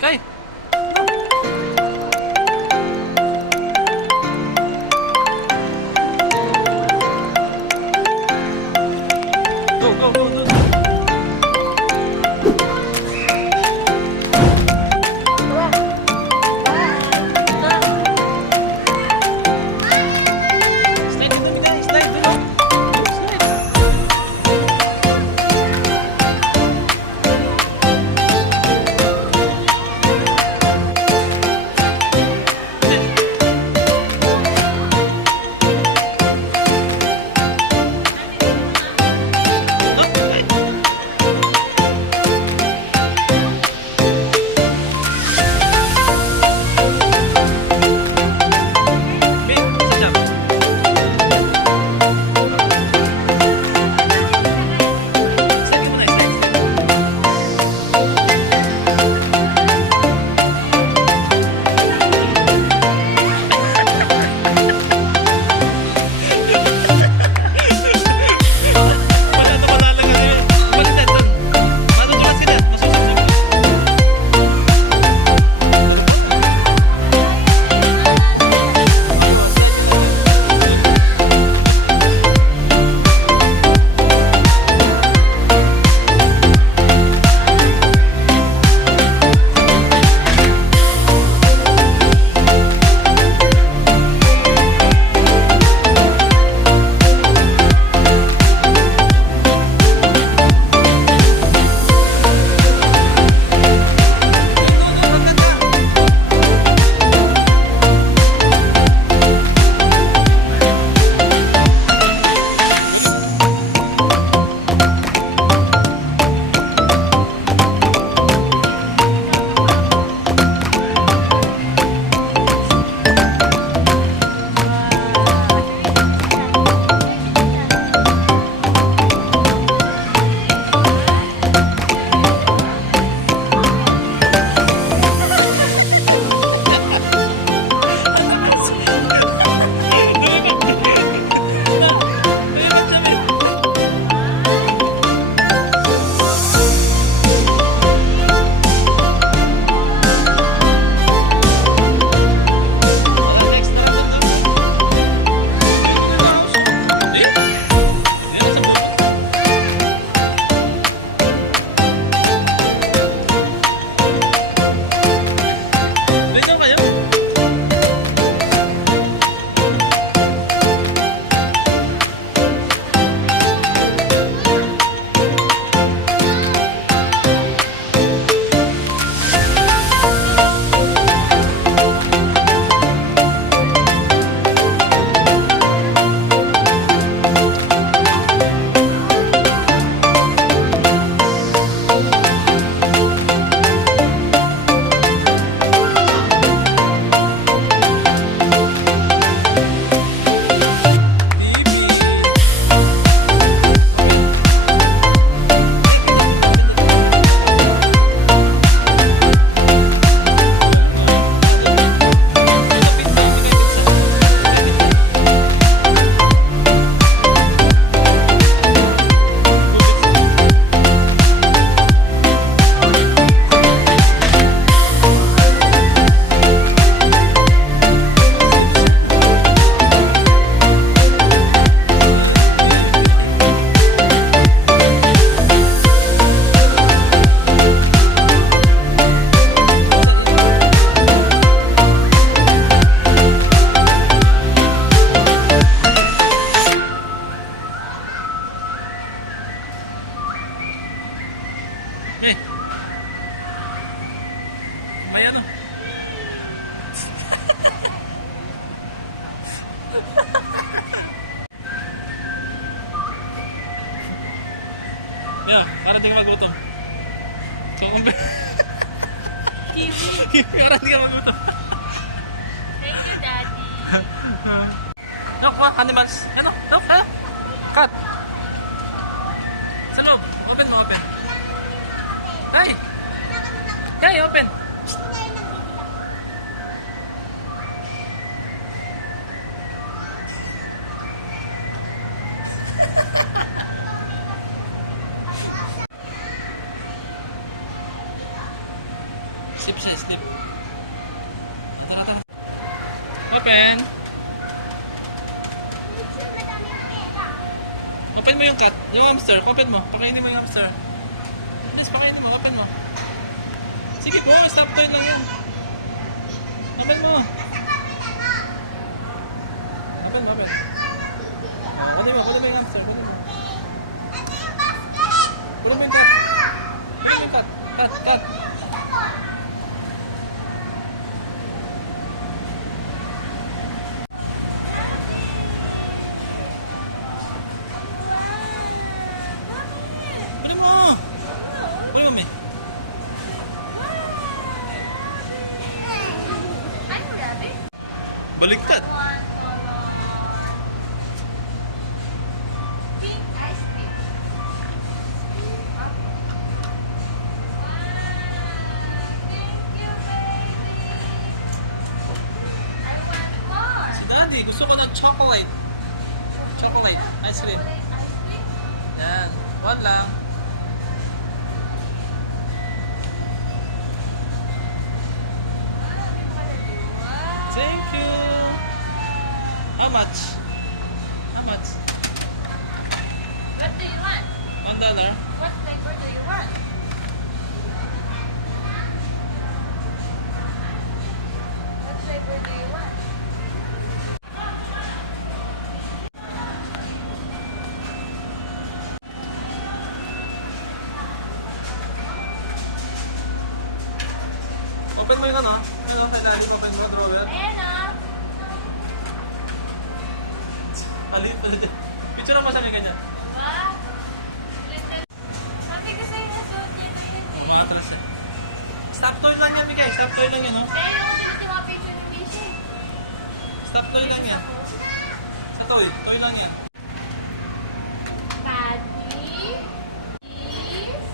Kay! Go, go, go, go! Slide dito, Mika. Slide dito. Slide. Eh. May ano? Yeah, para di ka magutom. So, Kiwi. para di ka magutom. Thank you, Daddy. No, animals. Ano? No, cut. Sa loob. Open mo, open. Hey! Hey, open. Sleep siya, sleep. Tara, tara. Open. Open mo yung cat, yung hamster. Open mo. Pakainin mo yung hamster. Please, pakainin mo. Open mo. Sige po, stop toy lang yan. Open mo. Open mo, open. Kunin mo yung hamster. Kunin mo. Kunin mo yung cat. Kunin mo yung cat. Cat. Kunin mo. Kunin mo, me. Ano, rabbit? Baliktad. Pink ice cream. Wow. Thank you, baby. I want more. Si Daddy, gusto ko ng chocolate. Chocolate. Ice cream. Chocolate ice cream. Yan. One lang. Wow. Thank you. How much? How much? What do you want? $1. What flavor do you want? What flavor do you want? Open mo yung ano? Ano kay Daddy? Open mo, drawer. Ayan ah. Palit pa dyan. Picture mo sa akin ganyan. Diba? Sabi ko sa'yo na suot niya na yun eh. Mga atras eh. Stop toy lang yan, Miguel. Stop toy lang yan, no? Kaya yung ulit yung mga picture ng Bishi. Stop toy lang yan. Sa toy. Toy lang yan. Daddy, please.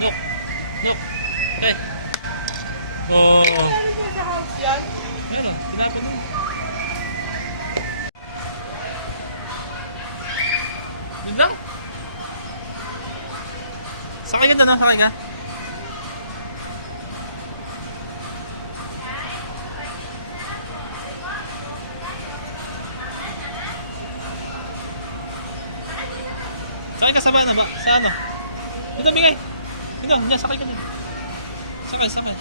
Look. Look. Okay. Oh. Meron mo sa house yan? Meron. Tinapon mo. Yun lang. Sakay ka doon, sakay ka. Sakay ka sa ano ba? Sa ano? Dito, bigay. Dito, sakay ka dito. Sakay, sakay.